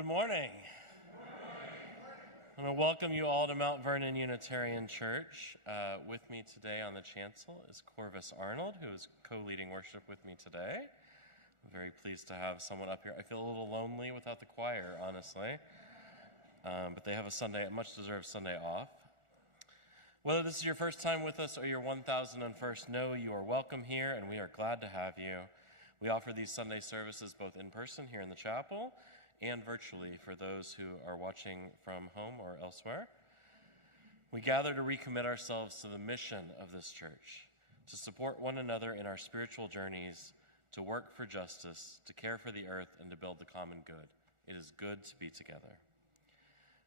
Good morning. I want to welcome you all to Mount Vernon Unitarian Church. With me today on the chancel is Corvus Arnold, who is co-leading worship with me today. I'm very pleased to have someone up here. I feel a little lonely without the choir, honestly, but they have a much-deserved Sunday off. Whether this is your first time with us or your 1001st, know you are welcome here, and we are glad to have you. We offer these Sunday services both in person here in the chapel and virtually for those who are watching from home or elsewhere. We gather to recommit ourselves to the mission of this church, to support one another in our spiritual journeys, to work for justice, to care for the earth, and to build the common good. It is good to be together.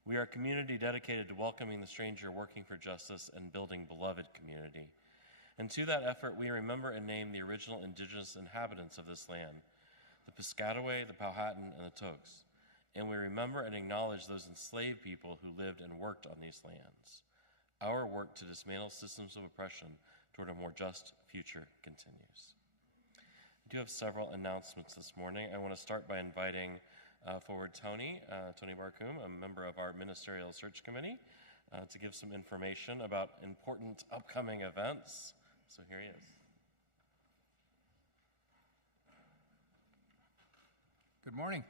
We are a community dedicated to welcoming the stranger, working for justice, and building beloved community. And to that effort, we remember and name the original indigenous inhabitants of this land, the Piscataway, the Powhatan, and the Toques. And we remember and acknowledge those enslaved people who lived and worked on these lands. Our work to dismantle systems of oppression toward a more just future continues. I do have several announcements this morning. I want to start by inviting forward Tony Barkum, a member of our Ministerial Search Committee, to give some information about important upcoming events. So here he is. Good morning.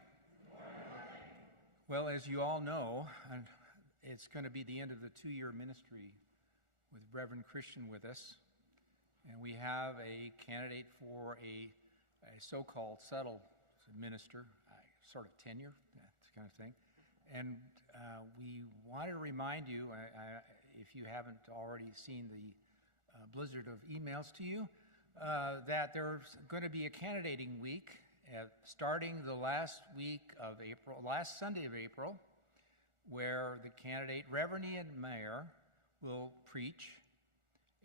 Well, as you all know, it's going to be the end of the 2-year ministry with Reverend Christian with us, and we have a candidate for a so-called settled minister, sort of tenure, that kind of thing. And we want to remind you, if you haven't already seen the blizzard of emails to you, that there's going to be a candidating week starting the last Sunday of April, where the candidate, Reverend Ian Mayer, will preach,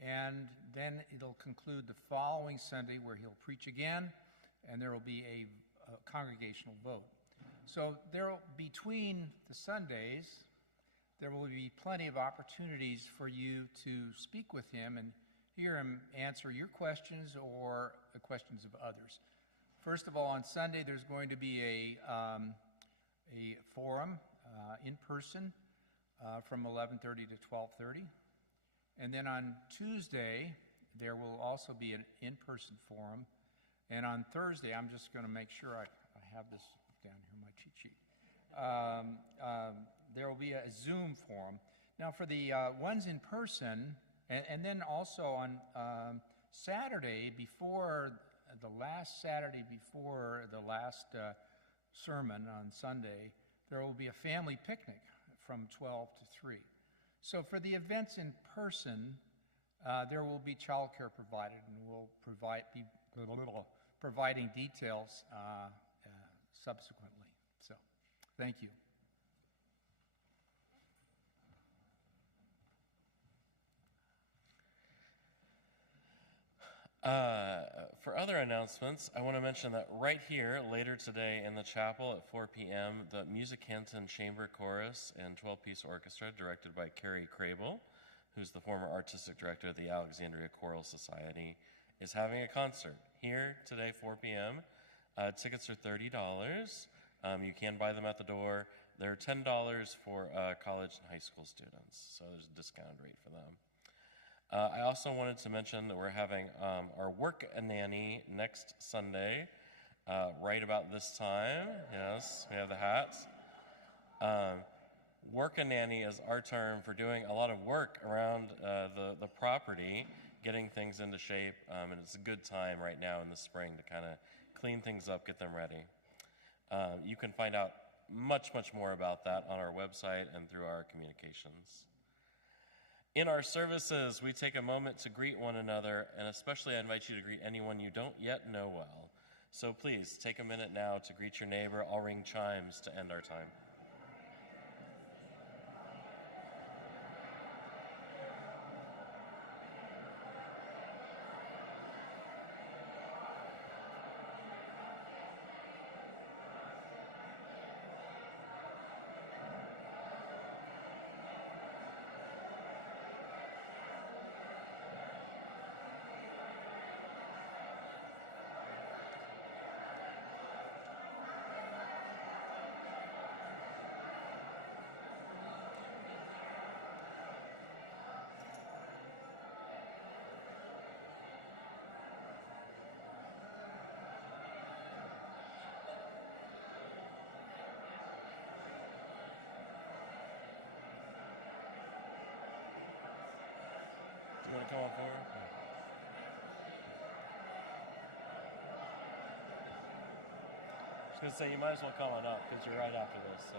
and then it'll conclude the following Sunday where he'll preach again, and there will be a congregational vote. So between the Sundays, there will be plenty of opportunities for you to speak with him and hear him answer your questions or the questions of others. First of all, on Sunday, there's going to be a forum in person from 11:30 to 12:30. And then on Tuesday, there will also be an in-person forum. And on Thursday, I'm just going to make sure I have this down here in my cheat sheet. There will be a Zoom forum. Now, for the ones in person, and then also on Saturday before the last sermon on Sunday, there will be a family picnic from 12 to 3. So for the events in person, there will be childcare provided, and we'll be providing details subsequently. So, thank you. For other announcements, I want to mention that right here, later today in the chapel at 4 p.m., the Music Canton Chamber Chorus and 12-piece orchestra, directed by Carrie Crable, who's the former artistic director of the Alexandria Choral Society, is having a concert here today, 4 p.m. Tickets are $30. You can buy them at the door. They're $10 for college and high school students, so there's a discount rate for them. I also wanted to mention that we're having our Work-A-Nanny next Sunday, right about this time. Yes, we have the hats. Work-A-Nanny is our term for doing a lot of work around the property, getting things into shape, and it's a good time right now in the spring to kind of clean things up, get them ready. You can find out much, much more about that on our website and through our communications. In our services, we take a moment to greet one another, and especially I invite you to greet anyone you don't yet know well. So please, take a minute now to greet your neighbor. I'll ring chimes to end our time. you want to come on forward? I was going to say, you might as well come on up because you're right after this. So.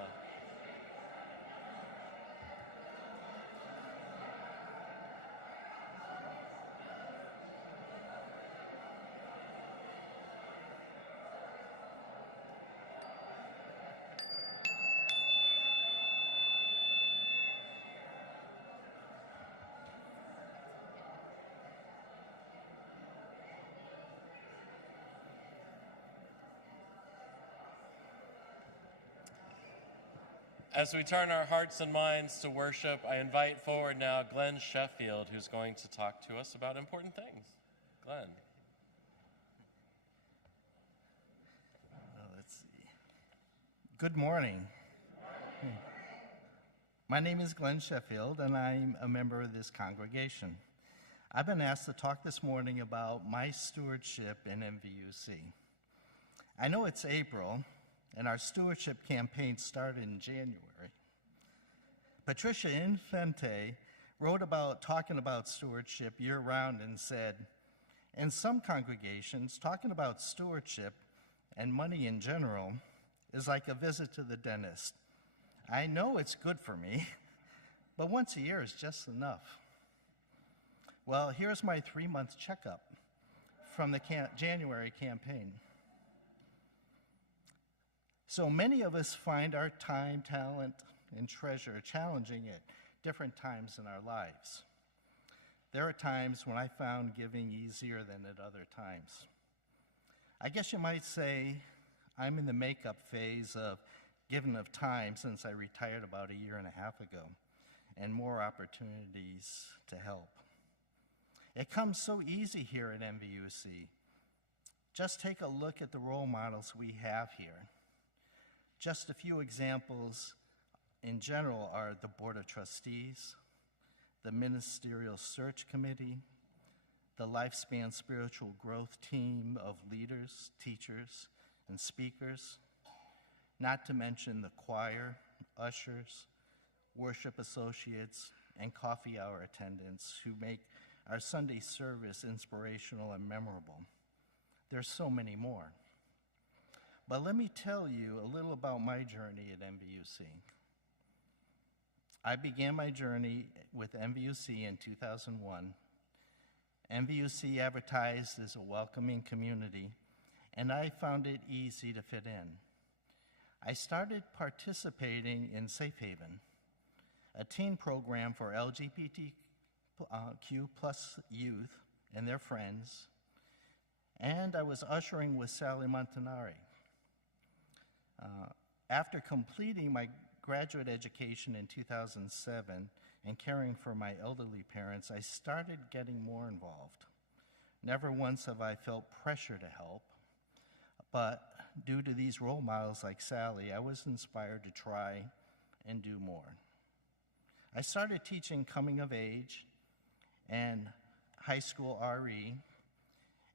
As we turn our hearts and minds to worship, I invite forward now Glenn Sheffield, who's going to talk to us about important things. Glenn. Let's see. Good morning. My name is Glenn Sheffield, and I'm a member of this congregation. I've been asked to talk this morning about my stewardship in MVUC. I know it's April, and our stewardship campaign started in January. Patricia Infante wrote about talking about stewardship year-round and said, in some congregations, talking about stewardship and money in general is like a visit to the dentist. I know it's good for me, but once a year is just enough. Well, here's my 3-month checkup from the January campaign. So many of us find our time, talent, and treasure challenging at different times in our lives. There are times when I found giving easier than at other times. I guess you might say I'm in the makeup phase of giving of time since I retired about 1.5 years ago, and more opportunities to help. It comes so easy here at MVUC. Just take a look at the role models we have here. Just a few examples in general are the Board of Trustees, the Ministerial Search Committee, the Lifespan Spiritual Growth Team of leaders, teachers, and speakers, not to mention the choir, ushers, worship associates, and coffee hour attendants who make our Sunday service inspirational and memorable. There's so many more. But let me tell you a little about my journey at MVUC. I began my journey with MVUC in 2001. MVUC advertised as a welcoming community, and I found it easy to fit in. I started participating in Safe Haven, a teen program for LGBTQ plus youth and their friends, and I was ushering with Sally Montanari. After completing my graduate education in 2007 and caring for my elderly parents, I started getting more involved. Never once have I felt pressure to help, but due to these role models like Sally, I was inspired to try and do more. I started teaching coming of age and high school RE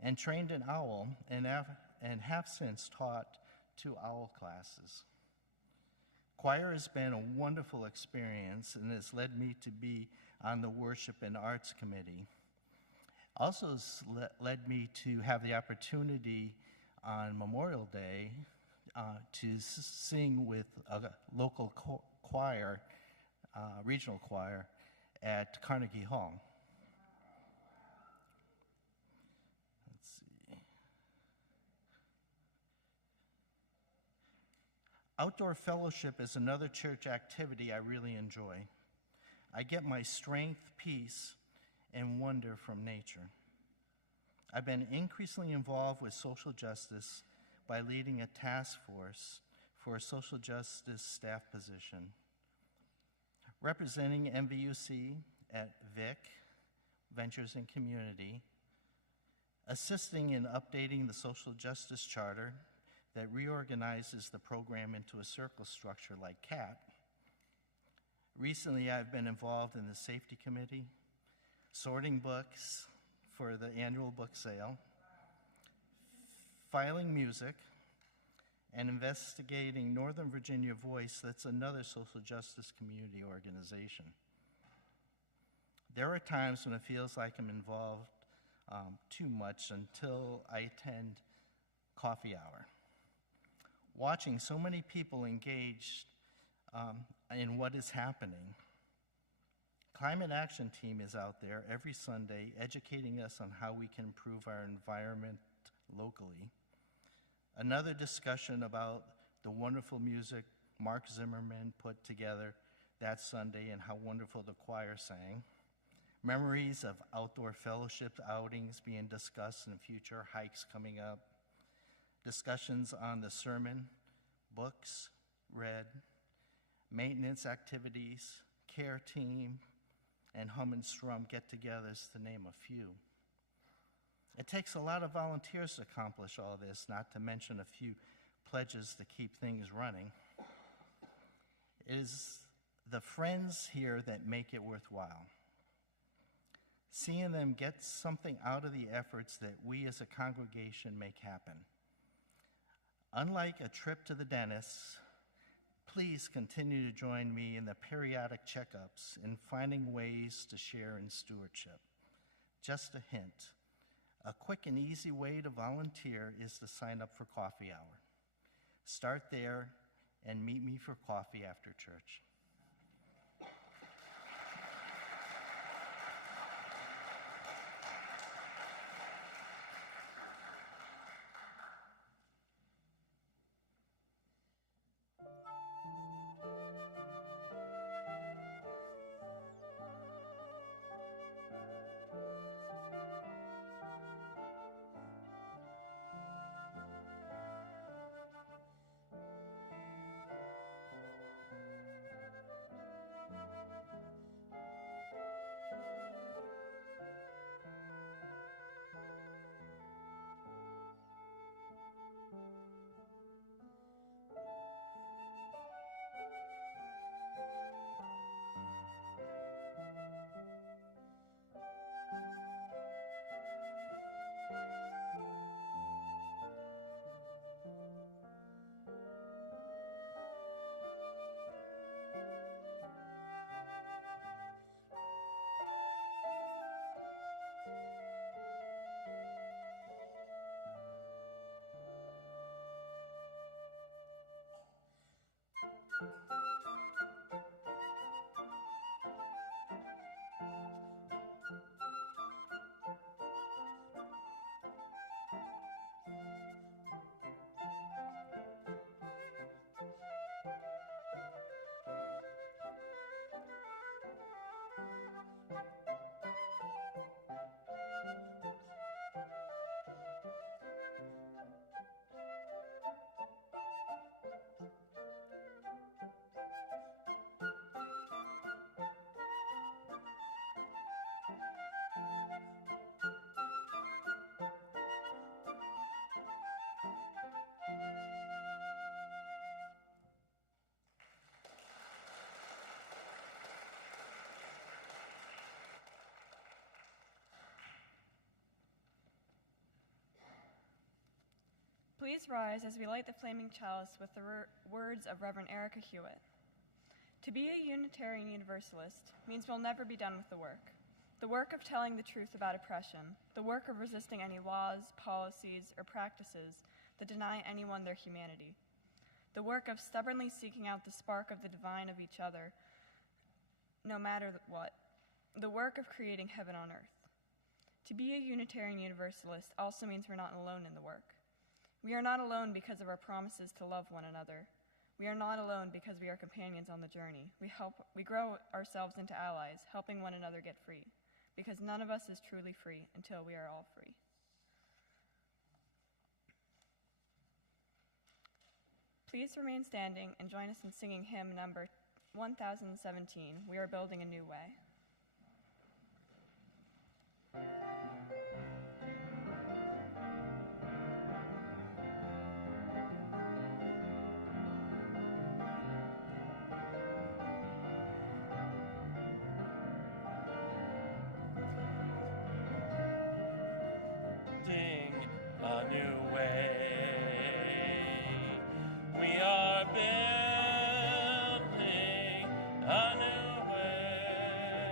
and trained an OWL and have since taught 2 OWL classes. Choir has been a wonderful experience and has led me to be on the Worship and Arts Committee. Also has led me to have the opportunity on Memorial Day to sing with a local choir, regional choir, at Carnegie Hall. Let's see. Outdoor fellowship is another church activity I really enjoy. I get my strength, peace, and wonder from nature. I've been increasingly involved with social justice by leading a task force for a social justice staff position. Representing MVUC at VIC, Ventures in Community, assisting in updating the social justice charter that reorganizes the program into a circle structure like CAT. Recently, I've been involved in the safety committee, sorting books for the annual book sale, filing music, and investigating Northern Virginia Voice, that's another social justice community organization. There are times when it feels like I'm involved too much until I attend coffee hour. Watching so many people engaged in what is happening. Climate Action Team is out there every Sunday educating us on how we can improve our environment locally. Another discussion about the wonderful music Mark Zimmerman put together that Sunday and how wonderful the choir sang. Memories of outdoor fellowship outings being discussed and future hikes coming up. Discussions on the sermon, books read, maintenance activities, care team, and hum and strum get-togethers, to name a few. It takes a lot of volunteers to accomplish all this, not to mention a few pledges to keep things running. It is the friends here that make it worthwhile. Seeing them get something out of the efforts that we as a congregation make happen. Unlike a trip to the dentist, please continue to join me in the periodic checkups in finding ways to share in stewardship. Just a hint, a quick and easy way to volunteer is to sign up for coffee hour. Start there and meet me for coffee after church. Please rise as we light the flaming chalice with the words of Reverend Erica Hewitt. To be a Unitarian Universalist means we'll never be done with the work of telling the truth about oppression, the work of resisting any laws, policies, or practices that deny anyone their humanity, the work of stubbornly seeking out the spark of the divine of each other, no matter what, the work of creating heaven on earth. To be a Unitarian Universalist also means we're not alone in the work. We are not alone because of our promises to love one another. We are not alone because we are companions on the journey. We grow ourselves into allies, helping one another get free, because none of us is truly free until we are all free. Please remain standing and join us in singing hymn number 1017, We Are Building a New Way. A new way. We are building a new way.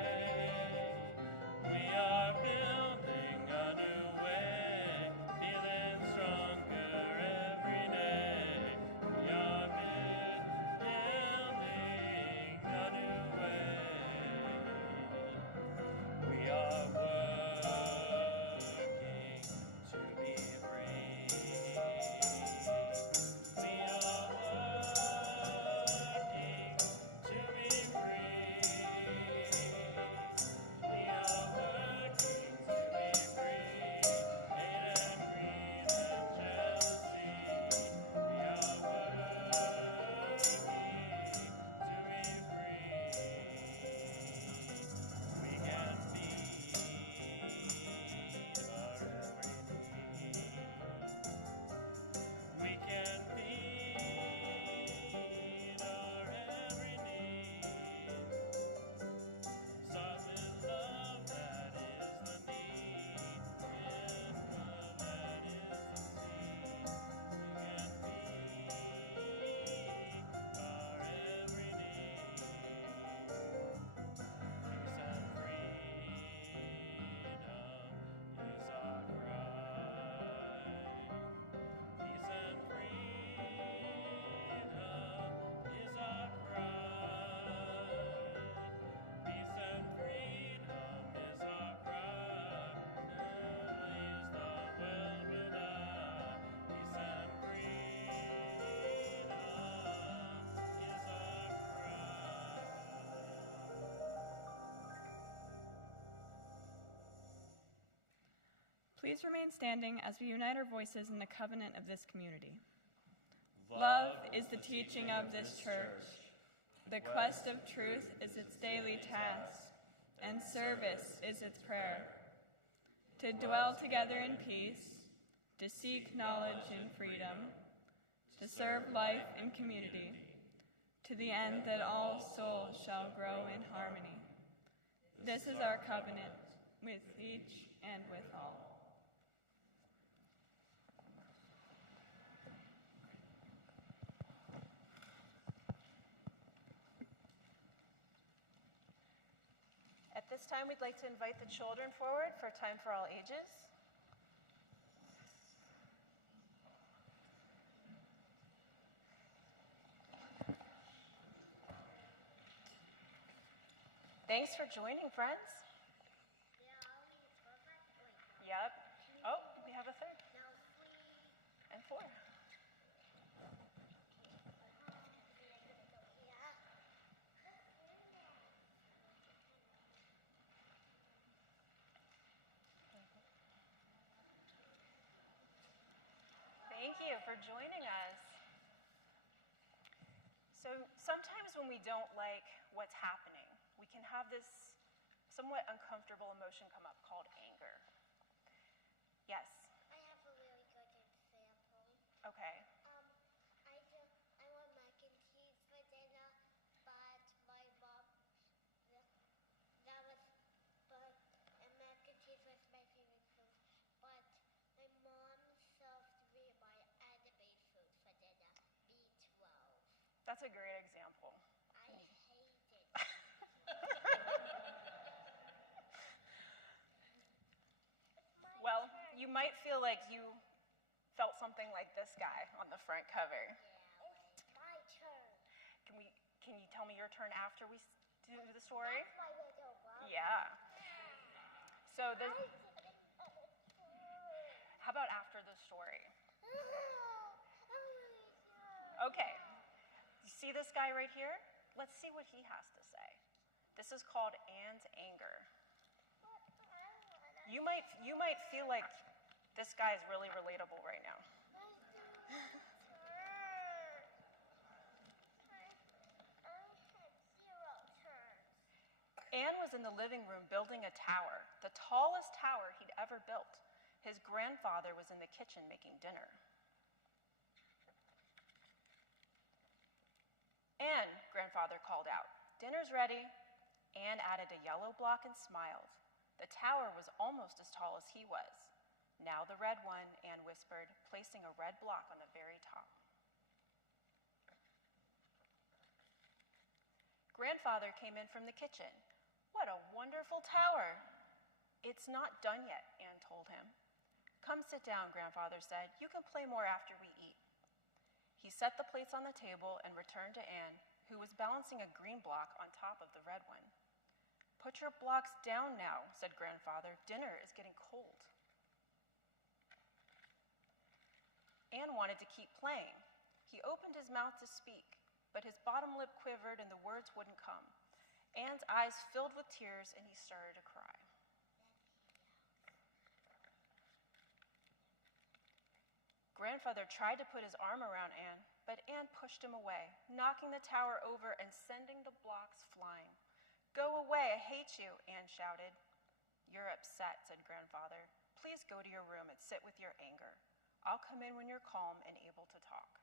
Please remain standing as we unite our voices in the covenant of this community. Love is the teaching of this church. The quest of truth is its daily task, and service is its prayer. To dwell together in peace, to seek knowledge in freedom, to serve life in community, to the end that all souls shall grow in harmony. This is our covenant with each and with all. At this time, we'd like to invite the children forward for Time for All Ages. Thanks for joining, friends. Yep. Oh, we have a third. And four. Thank you for joining us. So sometimes when we don't like what's happening, we can have this somewhat uncomfortable emotion come up called anger. Yes? I have a really good example. Okay. I want mac and cheese for dinner, but my mom, and mac and cheese was my favorite food, but my mom served me my anime food for dinner, B12. That's a great example. I hate it. Well, you might feel like you felt something like this guy on the front cover. Yeah, it's my turn. Can you tell me your turn after we do the story? That's my little brother. Yeah. So how about after the story? Okay. You see this guy right here? Let's see what he has to say. This is called Anne's anger. You might feel like this guy is really relatable right now. Anne was in the living room building a tower, the tallest tower he'd ever built. His grandfather was in the kitchen making dinner. Anne, grandfather called out, "Dinner's ready." Anne added a yellow block and smiled. The tower was almost as tall as he was. "Now the red one," Anne whispered, placing a red block on the very top. Grandfather came in from the kitchen. "What a wonderful tower." "It's not done yet," Anne told him. "Come sit down," grandfather said. "You can play more after we eat." He set the plates on the table and returned to Anne, who was balancing a green block on top of the red one. "Put your blocks down now," said grandfather. "Dinner is getting cold." Anne wanted to keep playing. He opened his mouth to speak, but his bottom lip quivered and the words wouldn't come. Anne's eyes filled with tears and he started to cry. Grandfather tried to put his arm around Anne, but Anne pushed him away, knocking the tower over and sending the blocks flying. "Go away, I hate you," Anne shouted. "You're upset," said grandfather. "Please go to your room and sit with your anger. I'll come in when you're calm and able to talk."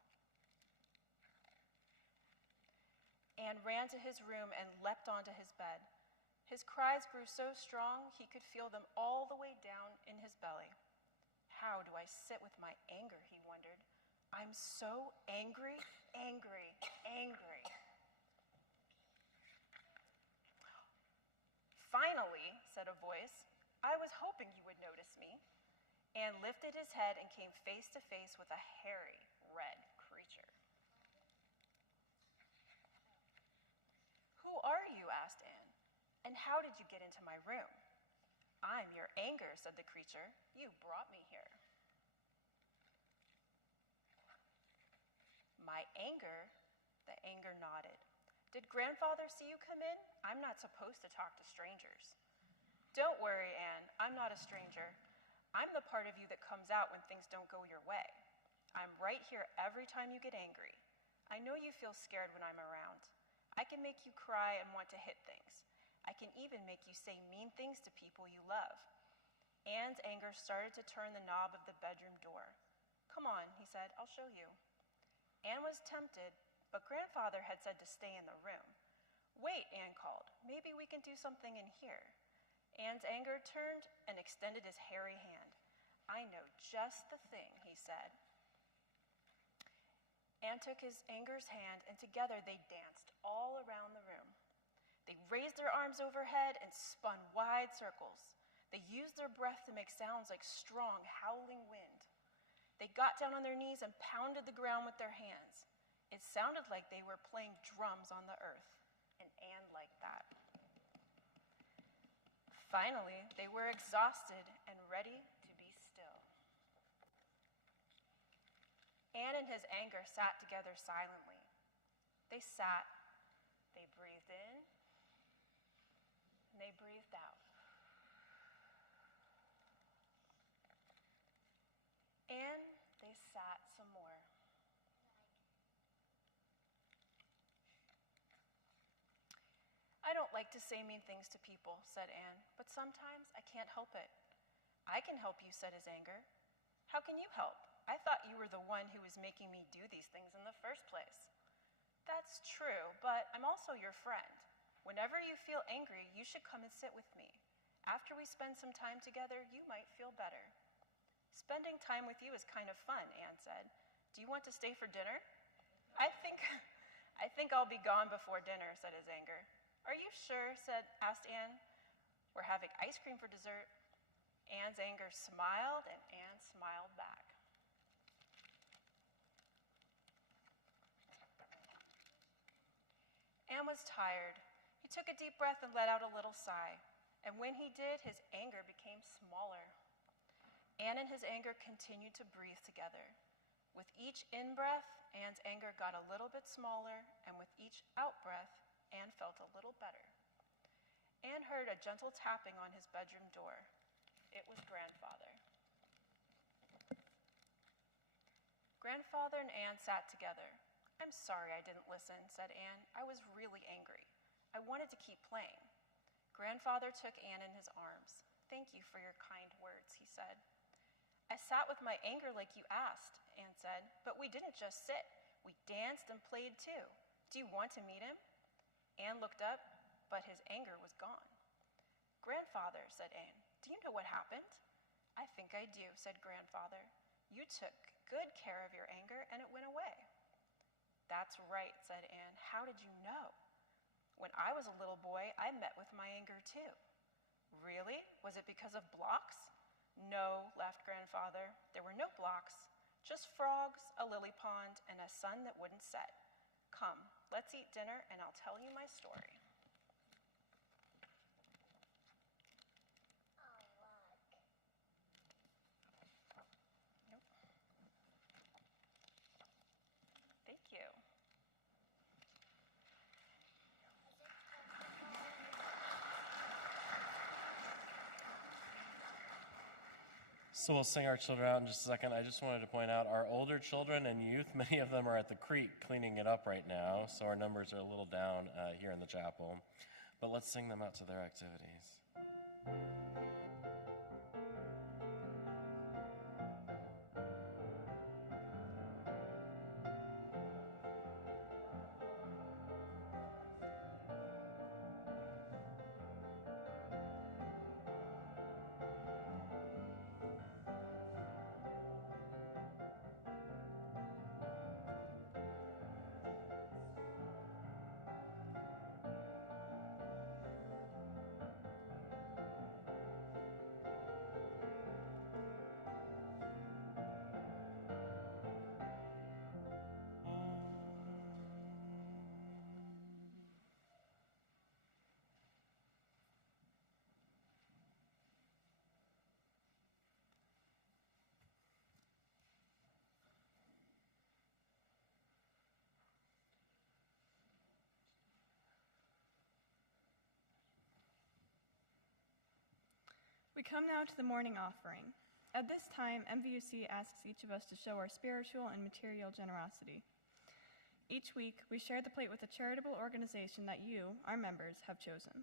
Anne ran to his room and leapt onto his bed. His cries grew so strong he could feel them all the way down in his belly. "How do I sit with my anger?" he wondered. "I'm so angry, angry, angry." "Finally," said a voice, "I was hoping you would notice me." Anne lifted his head and came face to face with a hairy, red creature. "Who are you?" asked Anne. "And how did you get into my room?" "I'm your anger," said the creature. "You brought me here." "My anger?" The anger nodded. "Did grandfather see you come in? I'm not supposed to talk to strangers." "Don't worry, Anne. I'm not a stranger. I'm the part of you that comes out when things don't go your way. I'm right here every time you get angry. I know you feel scared when I'm around. I can make you cry and want to hit things. I can even make you say mean things to people you love. Anne's anger started to turn the knob of the bedroom door. Come on, he said, I'll show you. Anne was tempted, but Grandfather had said to stay in the room. Wait, Anne called. Maybe we can do something in here. Anne's anger turned and extended his hairy hand. I know just the thing, he said. Anne took his anger's hand, and together they danced all around the room. They raised their arms overhead and spun wide circles. They used their breath to make sounds like strong, howling wind. They got down on their knees and pounded the ground with their hands. It sounded like they were playing drums on the earth, and Anne liked that. Finally, they were exhausted and ready to be still. Anne and his anger sat together silently. They sat, they breathed in, and they breathed out. And they sat some more. I don't like to say mean things to people, said Anne, but sometimes I can't help it. I can help you, said his anger. How can you help? I thought you were the one who was making me do these things in the first place. That's true, but I'm also your friend. Whenever you feel angry, you should come and sit with me. After we spend some time together, you might feel better. Spending time with you is kind of fun, Anne said. Do you want to stay for dinner? I think I'll be gone before dinner, said his anger. Are you sure? asked Anne. We're having ice cream for dessert. Anne's anger smiled, and Anne smiled back. Anne was tired. He took a deep breath and let out a little sigh. And when he did, his anger became smaller. Anne and his anger continued to breathe together. With each in-breath, Anne's anger got a little bit smaller, and with each out-breath, Anne felt a little better. Anne heard a gentle tapping on his bedroom door. It was Grandfather. Grandfather and Anne sat together. I'm sorry I didn't listen, said Anne. I was really angry. I wanted to keep playing. Grandfather took Anne in his arms. Thank you for your kind words, he said. I sat with my anger like you asked, Anne said, but we didn't just sit. We danced and played too. Do you want to meet him? Anne looked up, but his anger was gone. Grandfather, said Anne, do you know what happened? I think I do, said Grandfather. You took good care of your anger and it went away. That's right, said Anne. How did you know? When I was a little boy, I met with my anger too. Really? Was it because of blocks? No, laughed Grandfather. There were no blocks, just frogs, a lily pond, and a sun that wouldn't set. Come, let's eat dinner and I'll tell you my story. Nope. Thank you. So we'll sing our children out in just a second. I just wanted to point out our older children and youth, many of them are at the creek cleaning it up right now, so our numbers are a little down here in the chapel. But let's sing them out to their activities. We come now to the morning offering. At this time, MVUC asks each of us to show our spiritual and material generosity. Each week, we share the plate with a charitable organization that you, our members, have chosen.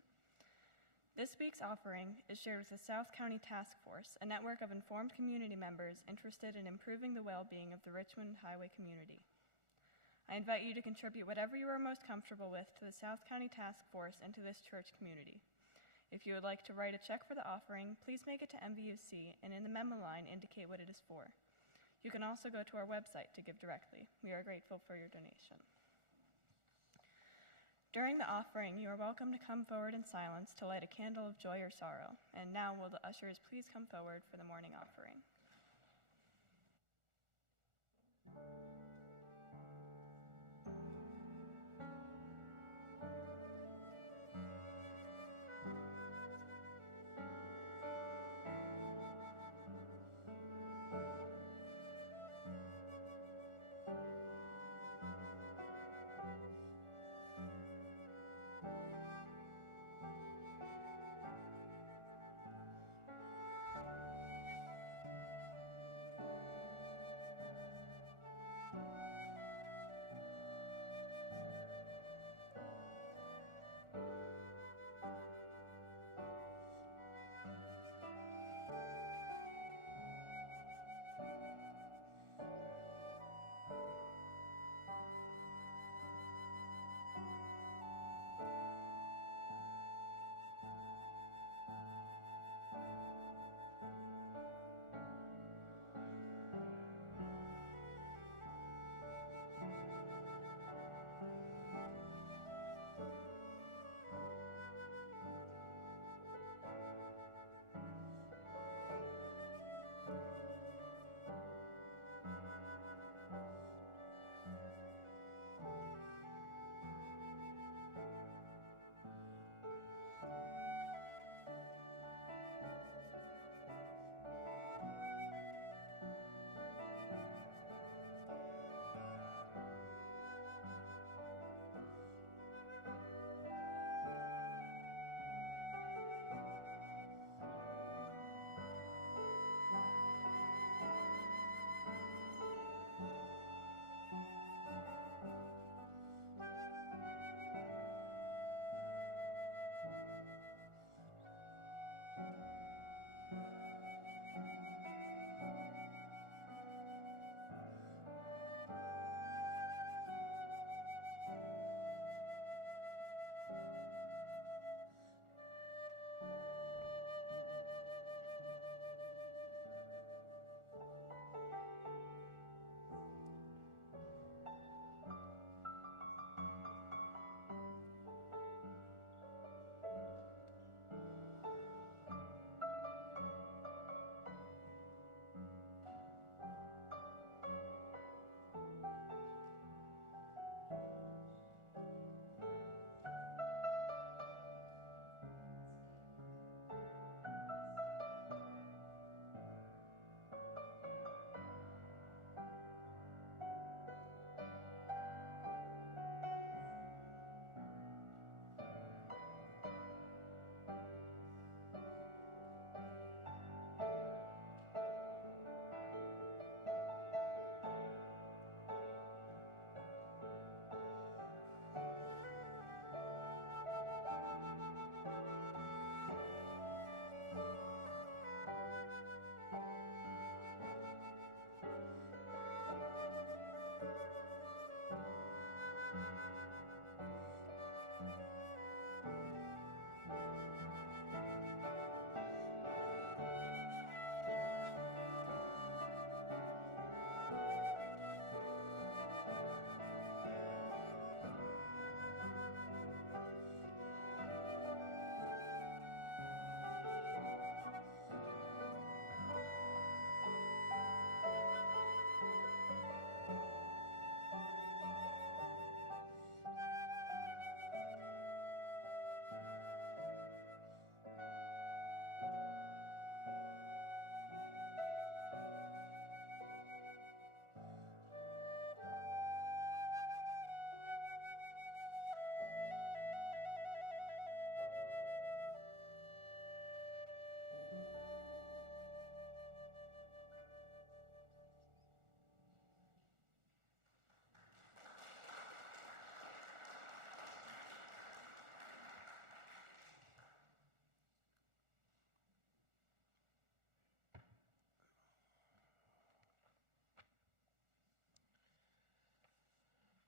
This week's offering is shared with the South County Task Force, a network of informed community members interested in improving the well-being of the Richmond Highway community. I invite you to contribute whatever you are most comfortable with to the South County Task Force and to this church community. If you would like to write a check for the offering, please make it to MVUC and in the memo line indicate what it is for. You can also go to our website to give directly. We are grateful for your donation. During the offering, you are welcome to come forward in silence to light a candle of joy or sorrow. And now will the ushers please come forward for the morning offering.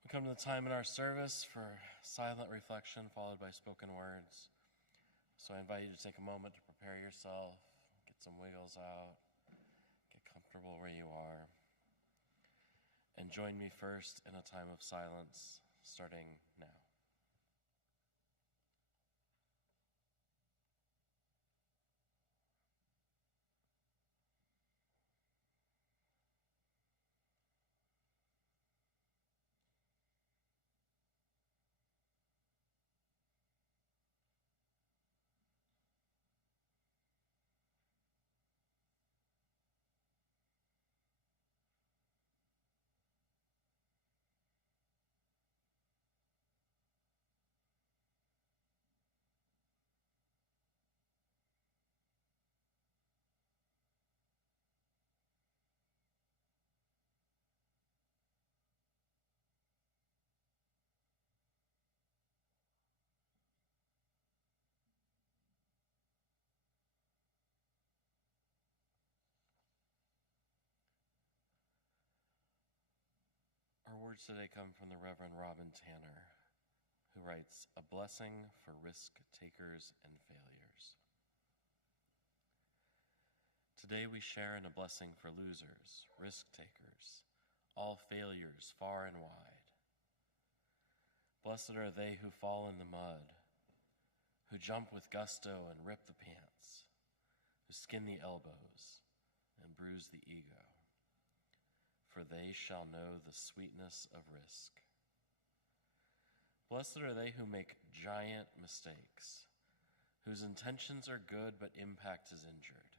We come to the time in our service for silent reflection followed by spoken words. So I invite you to take a moment to prepare yourself, get some wiggles out, get comfortable where you are, and join me first in a time of silence starting now. Our words today come from the Reverend Robin Tanner, who writes, "A blessing for risk takers and failures." Today we share in a blessing for losers, risk takers, all failures far and wide. Blessed are they who fall in the mud, who jump with gusto and rip the pants, who skin the elbows and bruise the ego, for they shall know the sweetness of risk. Blessed are they who make giant mistakes, whose intentions are good but impact is injured,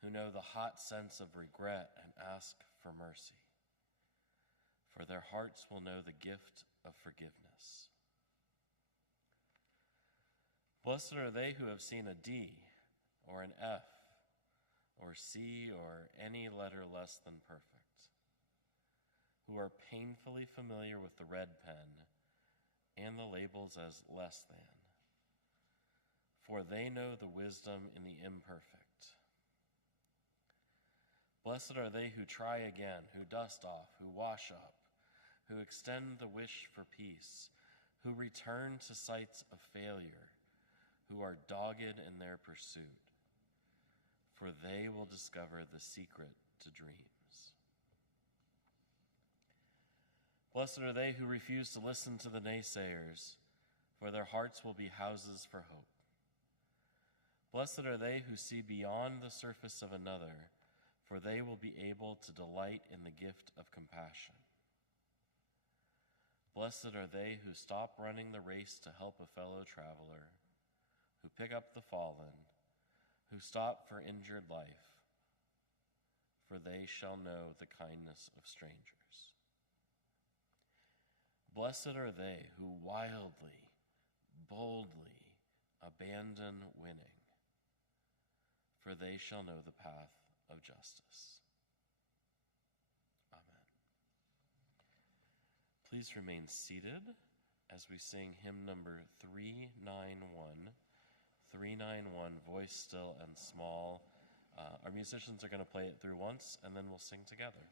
who know the hot sense of regret and ask for mercy, for their hearts will know the gift of forgiveness. Blessed are they who have seen a D or an F or C or any letter less than perfect, who are painfully familiar with the red pen and the labels as less than, for they know the wisdom in the imperfect. Blessed are they who try again, who dust off, who wash up, who extend the wish for peace, who return to sites of failure, who are dogged in their pursuit, for they will discover the secret to dreams. Blessed are they who refuse to listen to the naysayers, for their hearts will be houses for hope. Blessed are they who see beyond the surface of another, for they will be able to delight in the gift of compassion. Blessed are they who stop running the race to help a fellow traveler, who pick up the fallen, who stop for injured life, for they shall know the kindness of strangers. Blessed are they who wildly, boldly abandon winning, for they shall know the path of justice. Amen. Please remain seated as we sing hymn number 391. 391, Voice Still and Small. Our musicians are going to play it through once, and then we'll sing together.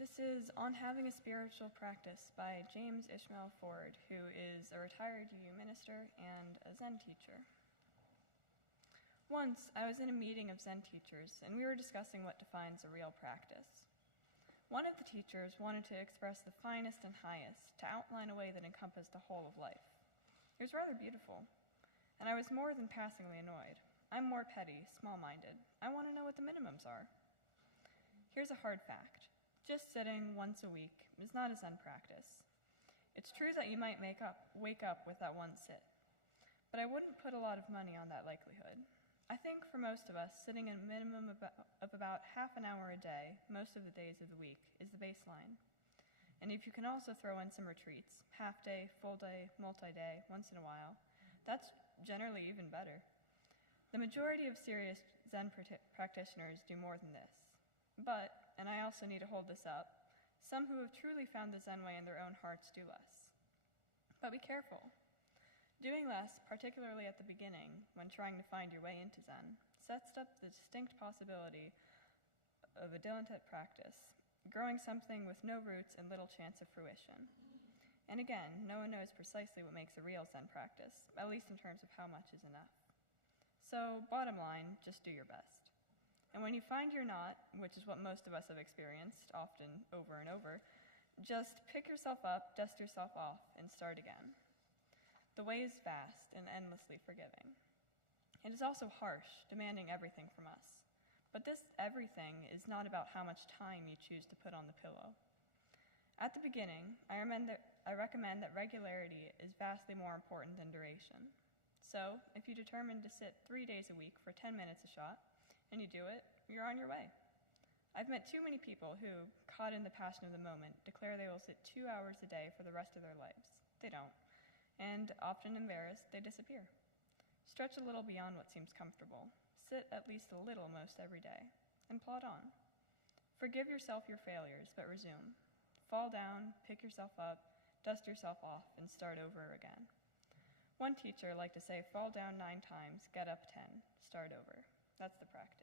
This is On Having a Spiritual Practice by James Ishmael Ford, who is a retired UU minister and a Zen teacher. Once, I was in a meeting of Zen teachers, and we were discussing what defines a real practice. One of the teachers wanted to express the finest and highest, to outline a way that encompassed the whole of life. It was rather beautiful, and I was more than passingly annoyed. I'm more petty, small-minded. I want to know what the minimums are. Here's a hard fact. Just sitting once a week is not a Zen practice. It's true that you might wake up with that one sit, but I wouldn't put a lot of money on that likelihood. I think for most of us, sitting a minimum of about half an hour a day, most of the days of the week, is the baseline. And if you can also throw in some retreats, half day, full day, multi-day, once in a while, that's generally even better. The majority of serious Zen practitioners do more than this. But, and I also need to hold this up, some who have truly found the Zen way in their own hearts do less. But be careful. Doing less, particularly at the beginning, when trying to find your way into Zen, sets up the distinct possibility of a dilettante practice, growing something with no roots and little chance of fruition. And again, no one knows precisely what makes a real Zen practice, at least in terms of how much is enough. So, bottom line, just do your best. And when you find you're not, which is what most of us have experienced, often over and over, just pick yourself up, dust yourself off, and start again. The way is vast and endlessly forgiving. It is also harsh, demanding everything from us. But this everything is not about how much time you choose to put on the pillow. At the beginning, I recommend that regularity is vastly more important than duration. So, if you determine to sit 3 days a week for 10 minutes a shot, and you do it, you're on your way. I've met too many people who, caught in the passion of the moment, declare they will sit 2 hours a day for the rest of their lives. They don't. And, often embarrassed, they disappear. Stretch a little beyond what seems comfortable. Sit at least a little most every day. And plod on. Forgive yourself your failures, but resume. Fall down, pick yourself up, dust yourself off, and start over again. One teacher liked to say, fall down 9 times, get up 10, start over. That's the practice.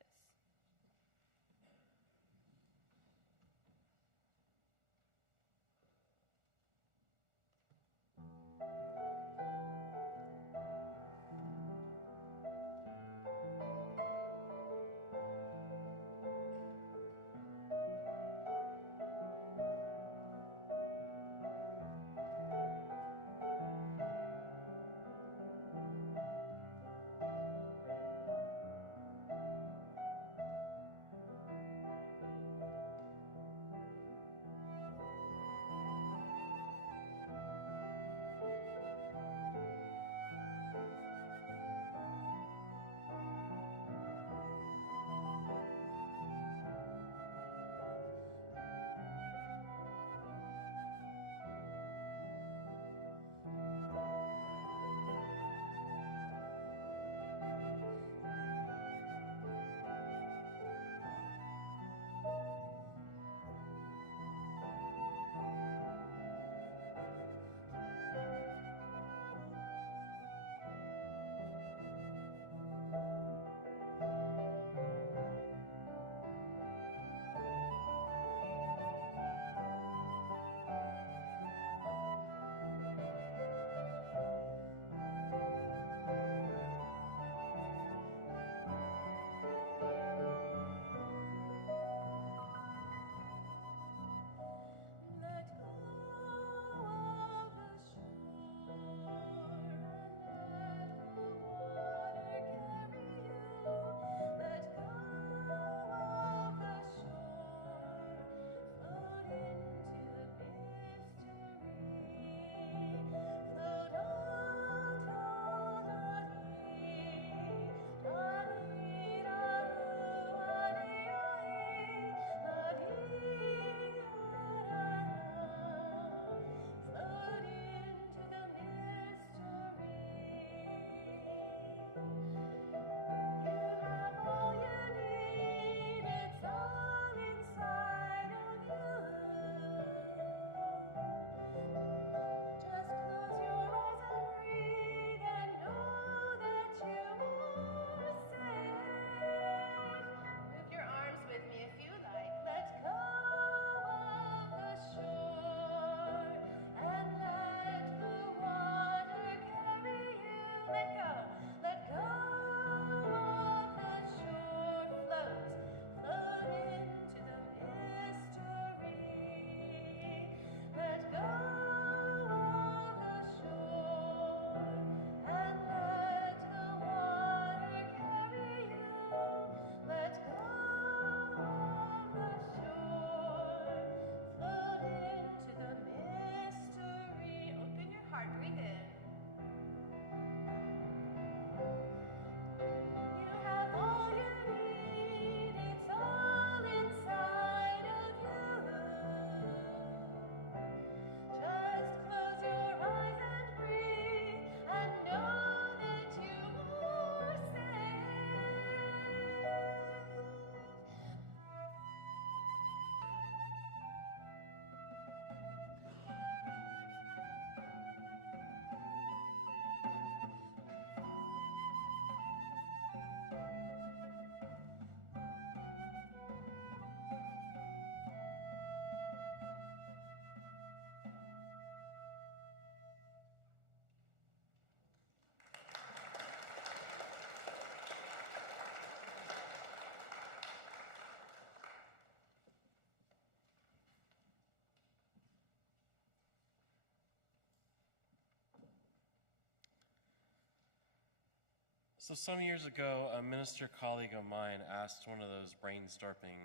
So some years ago, a minister colleague of mine asked one of those brainstorming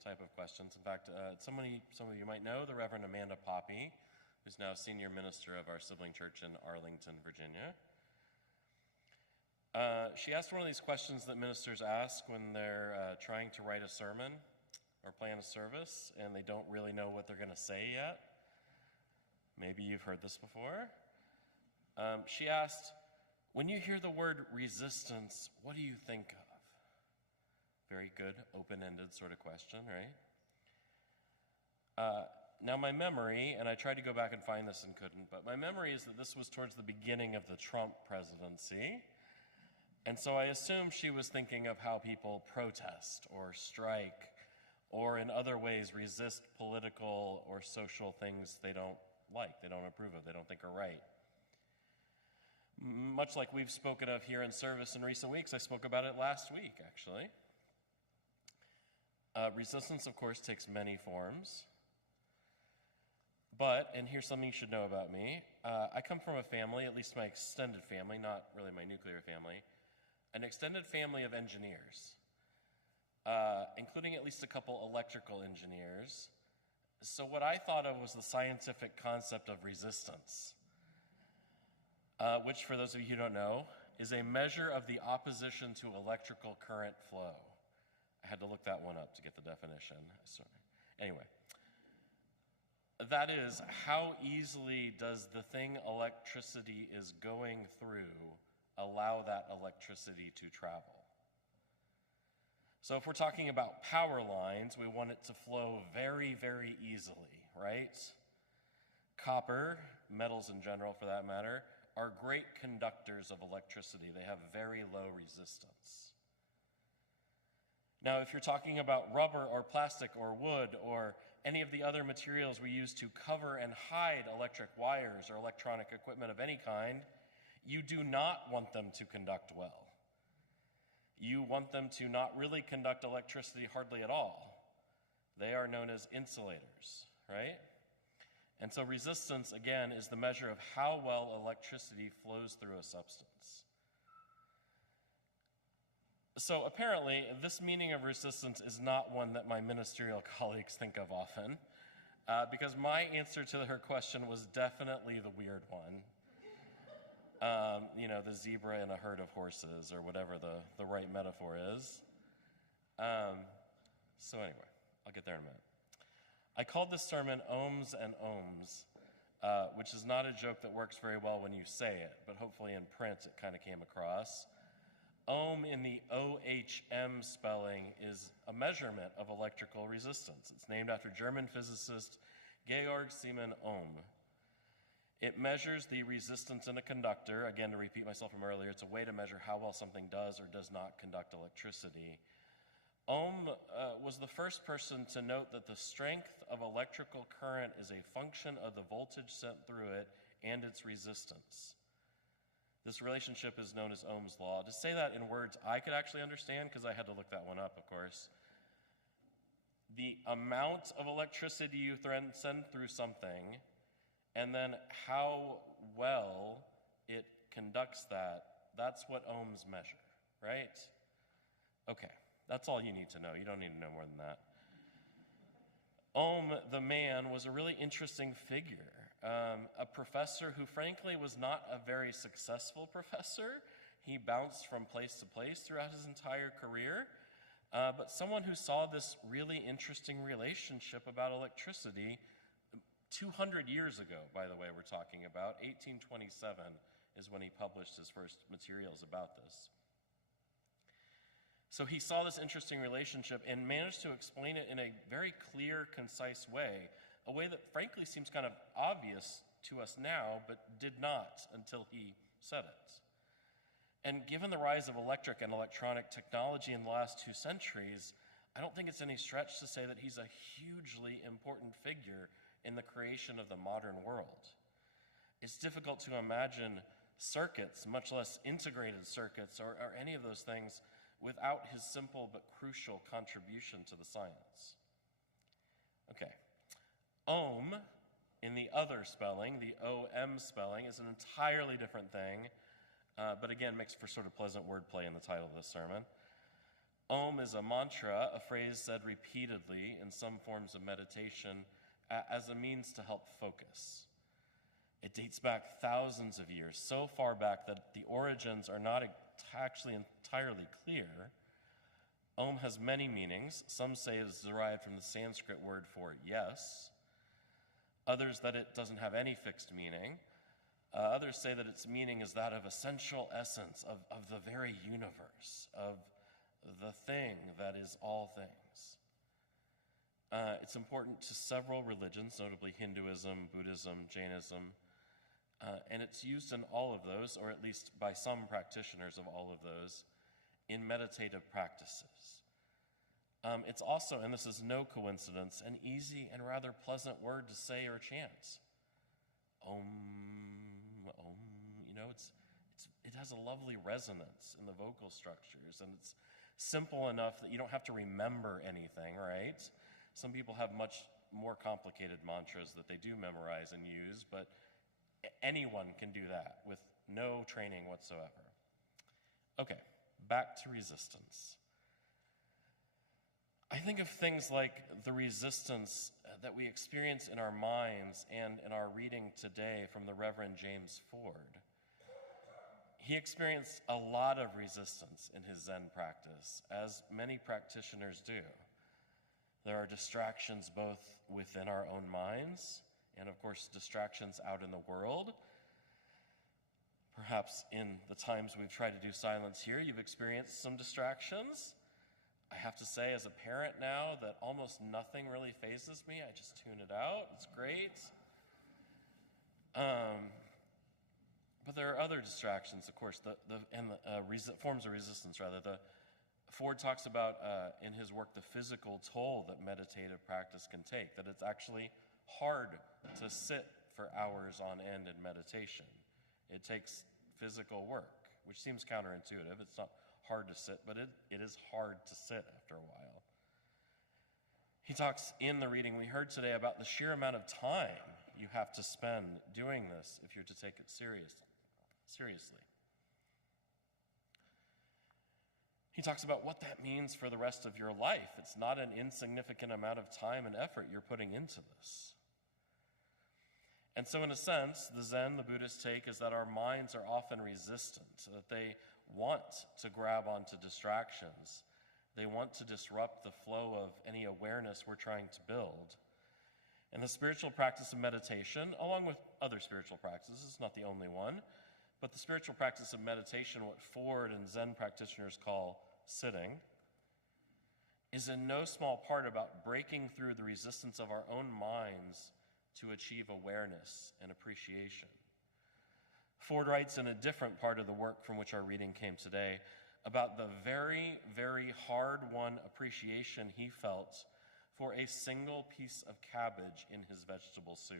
type of questions. In fact, some of you might know the Reverend Amanda Poppy, who's now senior minister of our sibling church in Arlington, Virginia. She asked one of these questions that ministers ask when they're trying to write a sermon or plan a service and they don't really know what they're going to say yet. Maybe you've heard this before. She asked, when you hear the word resistance, what do you think of? Very good, open-ended sort of question, right? Now my memory, and I tried to go back and find this and couldn't, but my memory is that this was towards the beginning of the Trump presidency. And so I assume she was thinking of how people protest or strike or in other ways resist political or social things they don't like, they don't approve of, they don't think are right. Much like we've spoken of here in service in recent weeks, I spoke about it last week, actually. Resistance, of course, takes many forms. But, and here's something you should know about me, I come from a family, at least my extended family, not really my nuclear family, an extended family of engineers, including at least a couple electrical engineers. So what I thought of was the scientific concept of resistance, which, for those of you who don't know, is a measure of the opposition to electrical current flow. I had to look that one up to get the definition. Anyway, that is, how easily does the thing electricity is going through allow that electricity to travel? So if we're talking about power lines, we want it to flow very, very easily, right? Copper, metals in general for that matter, are great conductors of electricity. They have very low resistance. Now, if you're talking about rubber or plastic or wood or any of the other materials we use to cover and hide electric wires or electronic equipment of any kind, you do not want them to conduct well. You want them to not really conduct electricity hardly at all. They are known as insulators, right? And so resistance, again, is the measure of how well electricity flows through a substance. So apparently, this meaning of resistance is not one that my ministerial colleagues think of often, because my answer to her question was definitely the weird one. The zebra in a herd of horses, or whatever the right metaphor is. So anyway, I'll get there in a minute. I called this sermon Ohms and Oms, which is not a joke that works very well when you say it, but hopefully in print it kind of came across. Ohm in the OHM spelling is a measurement of electrical resistance. It's named after German physicist Georg Simon Ohm. It measures the resistance in a conductor. Again, to repeat myself from earlier, it's a way to measure how well something does or does not conduct electricity. Ohm was the first person to note that the strength of electrical current is a function of the voltage sent through it and its resistance. This relationship is known as Ohm's law. To say that in words I could actually understand, because I had to look that one up, of course, the amount of electricity you send through something and then how well it conducts that's what ohms measure, right? Okay, that's all you need to know. You don't need to know more than that. Ohm, the man, was a really interesting figure, a professor who frankly was not a very successful professor. He bounced from place to place throughout his entire career, but someone who saw this really interesting relationship about electricity 200 years ago, by the way, we're talking about. 1827 is when he published his first materials about this. So he saw this interesting relationship and managed to explain it in a very clear, concise way, a way that frankly seems kind of obvious to us now, but did not until he said it. And given the rise of electric and electronic technology in the last 2 centuries, I don't think it's any stretch to say that he's a hugely important figure in the creation of the modern world. It's difficult to imagine circuits, much less integrated circuits or any of those things, without his simple but crucial contribution to the science. Okay. Ohm, in the other spelling, the O-M spelling, is an entirely different thing. but again, makes for sort of pleasant wordplay in the title of this sermon. Om is a mantra, a phrase said repeatedly in some forms of meditation as a means to help focus. It dates back thousands of years, so far back that the origins are not actually entirely clear. Om has many meanings. Some say it is derived from the Sanskrit word for yes. Others that it doesn't have any fixed meaning. Others say that its meaning is that of essential essence, of the very universe, of the thing that is all things. It's important to several religions, notably Hinduism, Buddhism, Jainism, and it's used in all of those, or at least by some practitioners of all of those, in meditative practices. It's also, and this is no coincidence, an easy and rather pleasant word to say or chant. Om, Om, it has a lovely resonance in the vocal structures, and it's simple enough that you don't have to remember anything, right? Some people have much more complicated mantras that they do memorize and use, but anyone can do that with no training whatsoever. Okay, back to resistance. I think of things like the resistance that we experience in our minds and in our reading today from the Reverend James Ford. He experienced a lot of resistance in his Zen practice, as many practitioners do. There are distractions both within our own minds and, of course, distractions out in the world. Perhaps in the times we've tried to do silence here, you've experienced some distractions. I have to say, as a parent now, that almost nothing really phases me. I just tune it out. It's great. But there are other distractions, of course, forms of resistance, rather. Ford talks about, in his work, the physical toll that meditative practice can take, that it's actually hard to sit for hours on end in meditation. It takes physical work, which seems counterintuitive. It's not hard to sit, but it is hard to sit after a while. He talks in the reading we heard today about the sheer amount of time you have to spend doing this if you're to take it seriously. He talks about what that means for the rest of your life. It's not an insignificant amount of time and effort you're putting into this. And so in a sense, the Zen, the Buddhist take, is that our minds are often resistant, so that they want to grab onto distractions. They want to disrupt the flow of any awareness we're trying to build. And the spiritual practice of meditation, along with other spiritual practices, not the only one, but the spiritual practice of meditation, what Ford and Zen practitioners call sitting, is in no small part about breaking through the resistance of our own minds to achieve awareness and appreciation. Ford writes in a different part of the work from which our reading came today about the very, very hard-won appreciation he felt for a single piece of cabbage in his vegetable soup,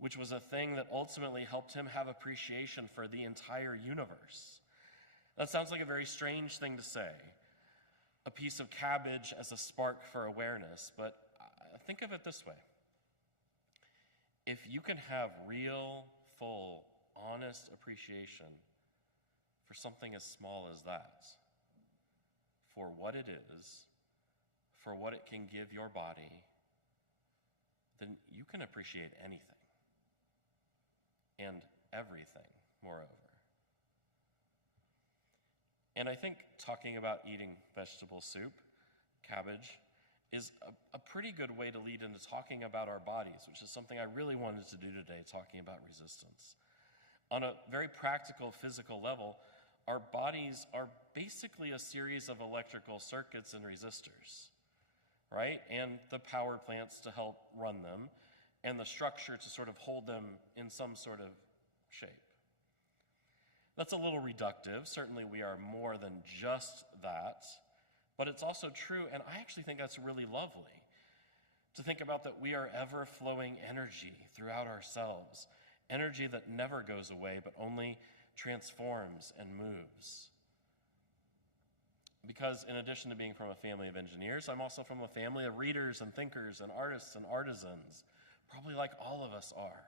which was a thing that ultimately helped him have appreciation for the entire universe. That sounds like a very strange thing to say, a piece of cabbage as a spark for awareness, but think of it this way. If you can have real, full, honest appreciation for something as small as that, for what it is, for what it can give your body, then you can appreciate anything and everything, moreover. And I think talking about eating vegetable soup, cabbage, is a pretty good way to lead into talking about our bodies, which is something I really wanted to do today, talking about resistance. On a very practical, physical level, our bodies are basically a series of electrical circuits and resistors, right? And the power plants to help run them, and the structure to sort of hold them in some sort of shape. That's a little reductive. Certainly we are more than just that. But it's also true, and I actually think that's really lovely, to think about that we are ever-flowing energy throughout ourselves, energy that never goes away, but only transforms and moves. Because in addition to being from a family of engineers, I'm also from a family of readers and thinkers and artists and artisans, probably like all of us are.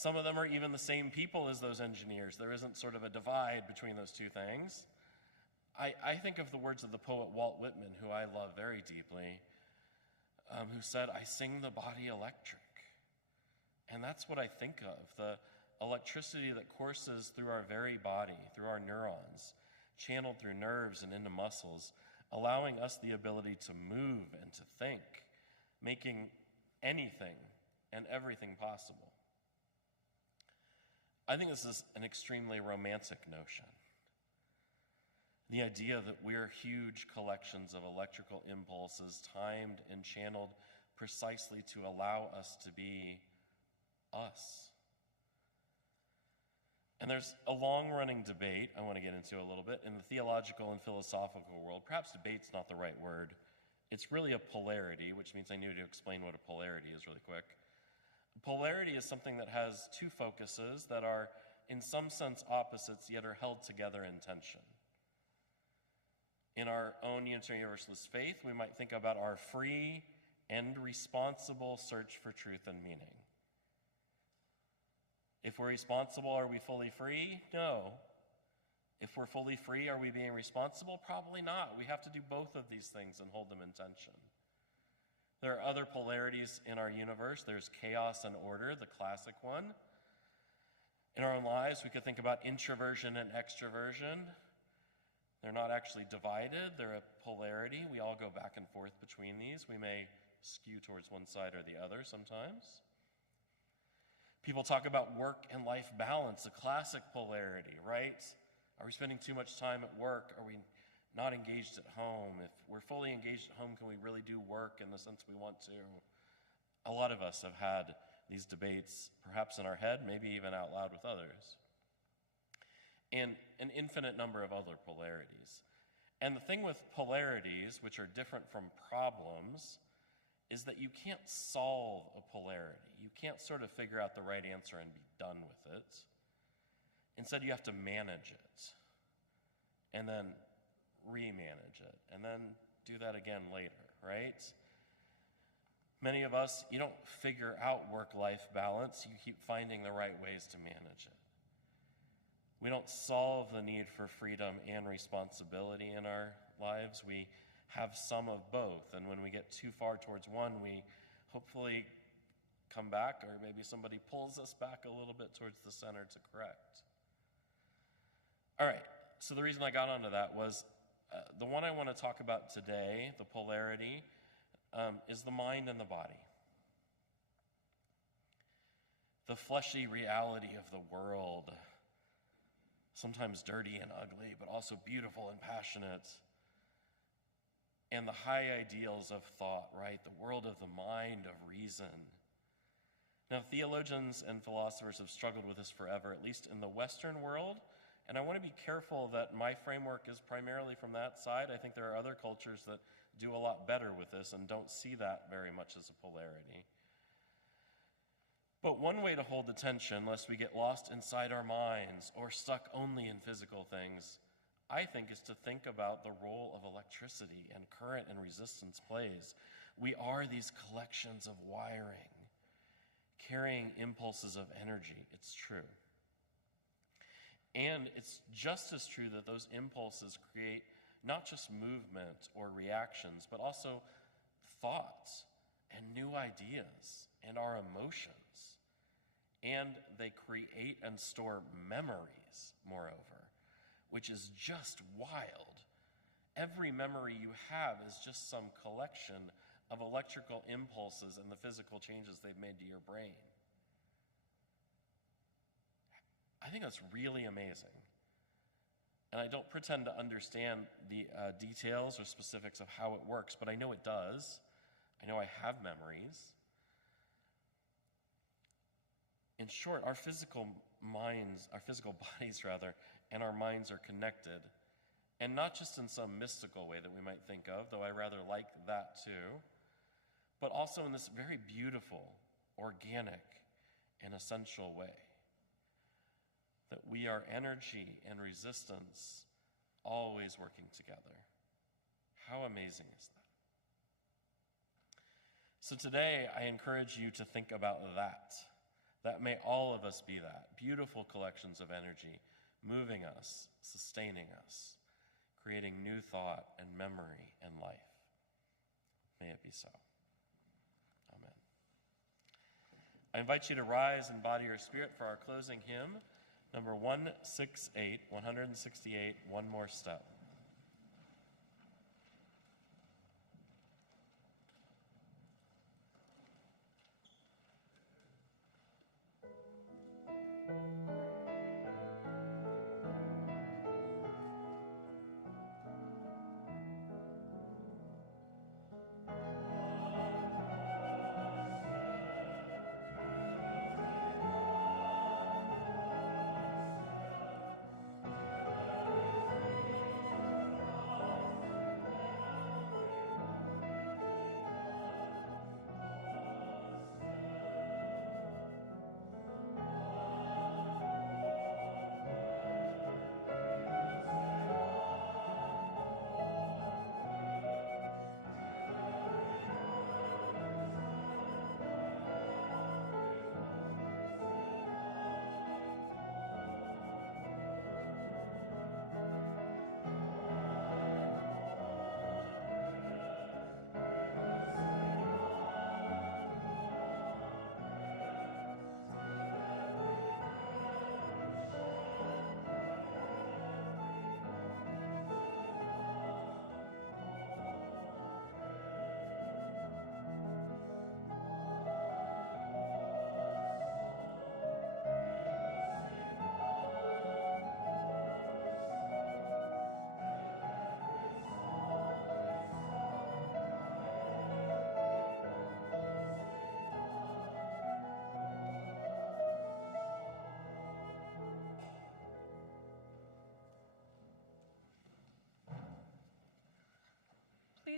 Some of them are even the same people as those engineers. There isn't sort of a divide between those two things. I think of the words of the poet Walt Whitman, who I love very deeply, who said, "I sing the body electric." And that's what I think of, the electricity that courses through our very body, through our neurons, channeled through nerves and into muscles, allowing us the ability to move and to think, making anything and everything possible. I think this is an extremely romantic notion. The idea that we're huge collections of electrical impulses timed and channeled precisely to allow us to be us. And there's a long-running debate I want to get into a little bit in the theological and philosophical world. Perhaps debate's not the right word. It's really a polarity, which means I need to explain what a polarity is really quick. Polarity is something that has two focuses that are in some sense opposites, yet are held together in tension. In our own Unitarian Universalist faith, we might think about our free and responsible search for truth and meaning. If we're responsible, are we fully free? No. If we're fully free, are we being responsible? Probably not. We have to do both of these things and hold them in tension. There are other polarities in our universe. There's chaos and order, the classic one. In our own lives, we could think about introversion and extroversion. They're not actually divided. They're a polarity. We all go back and forth between these. We may skew towards one side or the other sometimes. People talk about work and life balance, a classic polarity, right? Are we spending too much time at work? Are we not engaged at home? If we're fully engaged at home, can we really do work in the sense we want to? A lot of us have had these debates, perhaps in our head, maybe even out loud with others. And an infinite number of other polarities. And the thing with polarities, which are different from problems, is that you can't solve a polarity. You can't sort of figure out the right answer and be done with it. Instead, you have to manage it, and then remanage it, and then do that again later, right? Many of us, you don't figure out work-life balance. You keep finding the right ways to manage it. We don't solve the need for freedom and responsibility in our lives. We have some of both, and when we get too far towards one, we hopefully come back, or maybe somebody pulls us back a little bit towards the center to correct. All right, so the reason I got onto that was the one I want to talk about today, the polarity, is the mind and the body. The fleshy reality of the world, sometimes dirty and ugly, but also beautiful and passionate. And the high ideals of thought, right? The world of the mind, of reason. Now, theologians and philosophers have struggled with this forever, at least in the Western world. And I want to be careful that my framework is primarily from that side. I think there are other cultures that do a lot better with this and don't see that very much as a polarity. But one way to hold the tension, lest we get lost inside our minds or stuck only in physical things, I think, is to think about the role of electricity and current and resistance plays. We are these collections of wiring, carrying impulses of energy. It's true. And it's just as true that those impulses create not just movement or reactions, but also thoughts and new ideas and our emotions. And they create and store memories, moreover, which is just wild. Every memory you have is just some collection of electrical impulses and the physical changes they've made to your brain. I think that's really amazing. And I don't pretend to understand the details or specifics of how it works, but I know it does. I know I have memories. In short, our physical minds, our physical bodies rather, and our minds are connected. And not just in some mystical way that we might think of, though I rather like that too, but also in this very beautiful, organic, and essential way. That we are energy and resistance always working together. How amazing is that? So today, I encourage you to think about that. That may all of us be that, beautiful collections of energy, moving us, sustaining us, creating new thought and memory and life. May it be so. Amen. I invite you to rise in body or spirit for our closing hymn, number 168, One More Step.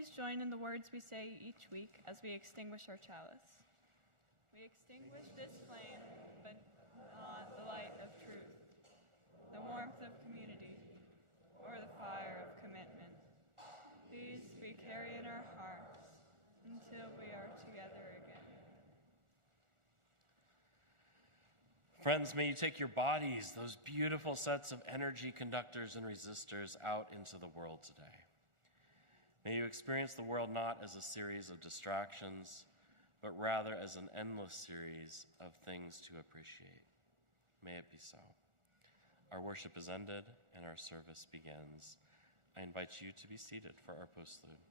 Please join in the words we say each week as we extinguish our chalice. We extinguish this flame, but not the light of truth, the warmth of community, or the fire of commitment. These we carry in our hearts until we are together again. Friends, may you take your bodies, those beautiful sets of energy conductors and resistors, out into the world today. May you experience the world not as a series of distractions, but rather as an endless series of things to appreciate. May it be so. Our worship is ended and our service begins. I invite you to be seated for our postlude.